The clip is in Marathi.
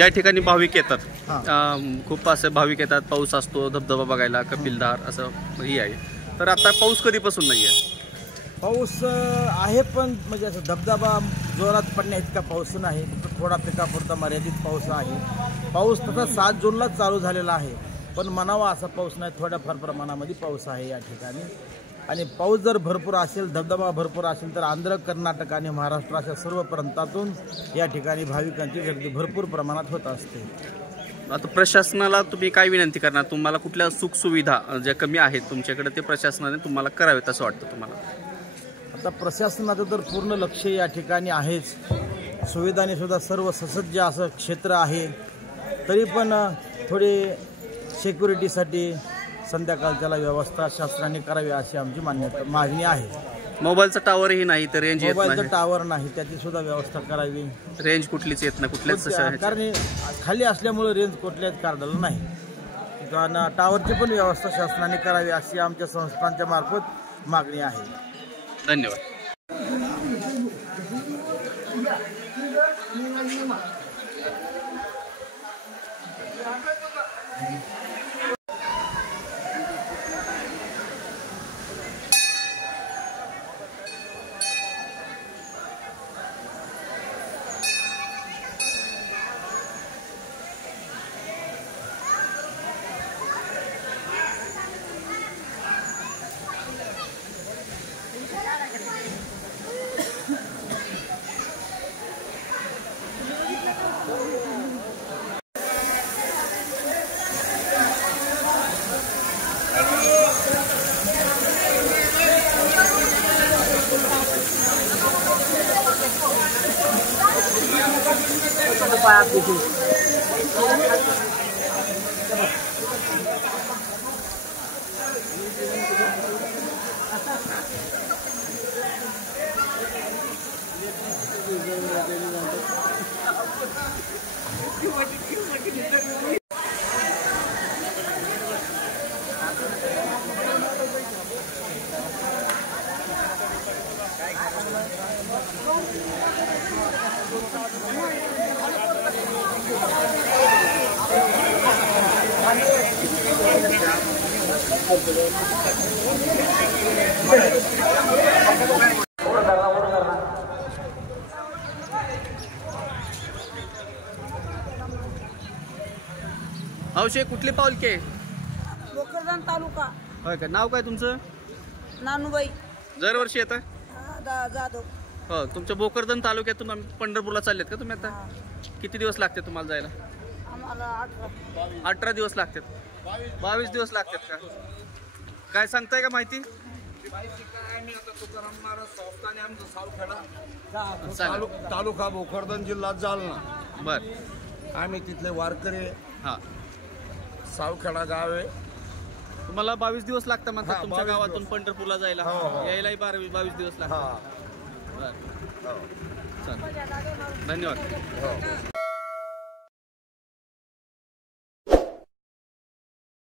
या ठिकाणी भाविक येतात, खूप असे भाविक येतात, पाऊस असतो, धबधबा बघायला, कपिलधार असं ही आहे. तर आता पाऊस कधीपासून नाही आहे? पाऊस आहे पण म्हणजे असं धबधबा जोरात पडण्या इतका पाऊस नाही, थोडा पिकापुरता मर्यादित पाऊस आहे. पाऊस तसा 7 जूनलाच चालू झालेला आहे, पण म्हणावा असा पाऊस नाही, थोड्याफार प्रमाणामध्ये पाऊस आहे या ठिकाणी. आणि पाऊस जर भरपूर असेल, धबधबा भरपूर असेल तर आंध्र, कर्नाटक आणि महाराष्ट्र अशा सर्व प्रांतातून या ठिकाणी भाविकांची गर्दी भरपूर प्रमाणात होत असते. आता प्रशासनाला तुम्ही काय विनंती करणार? तुम्हाला कुठल्या सुखसुविधा ज्या कमी आहेत तुमच्याकडे ते प्रशासनाने तुम्हाला करावेत असं वाटतं तुम्हाला? आता प्रशासनाचं तर पूर्ण लक्ष या ठिकाणी आहेच. सुविधाने सुद्धा सर्व ससज्ज असं क्षेत्र आहे, तरी पण थोडी सिक्युरिटीसाठी संध्याकाळच्याला व्यवस्था शासनाने करावी अशी आमची मागणी आहे. मोबाईलचा टावरही नाही तर रेंज येत नाही. मोबाईलचा टावर नाही, त्याची सुद्धा व्यवस्था करावी. रेंज कुठलीच येत नाही, कुठल्याच कारण खाली असल्यामुळे रेंज कुठल्याच कार्डाला नाही. कारण टावरची पण व्यवस्था शासनाने करावी अशी आमच्या संस्थांच्या मार्फत मागणी आहे. धन्यवाद. औषे कुठले पाऊलके? भोकरदन तालुका. होय का? नाव काय तुमचं? नानूबाई दरवर्षी येतं? जाधव. हो, तुमच्या भोकरदन तालुक्यातून पंढरपूरला चाललेत का तुम्ही आता? किती दिवस लागते तुम्हाला जायला? आम्हाला 18 दिवस लागतात. 22 दिवस लागतात का? काय सांगताय का माहिती? तालुका भोकरदन, जिल्हा जालना. बर. आम्ही तिथले वारकरी. हा, सावखेडा गाव आहे. तुम्हाला 22 दिवस लागतात म्हणतात तुमच्या गावातून पंढरपूरला जायला. यायलाही 22 दिवस लागतात. बर. धन्यवाद.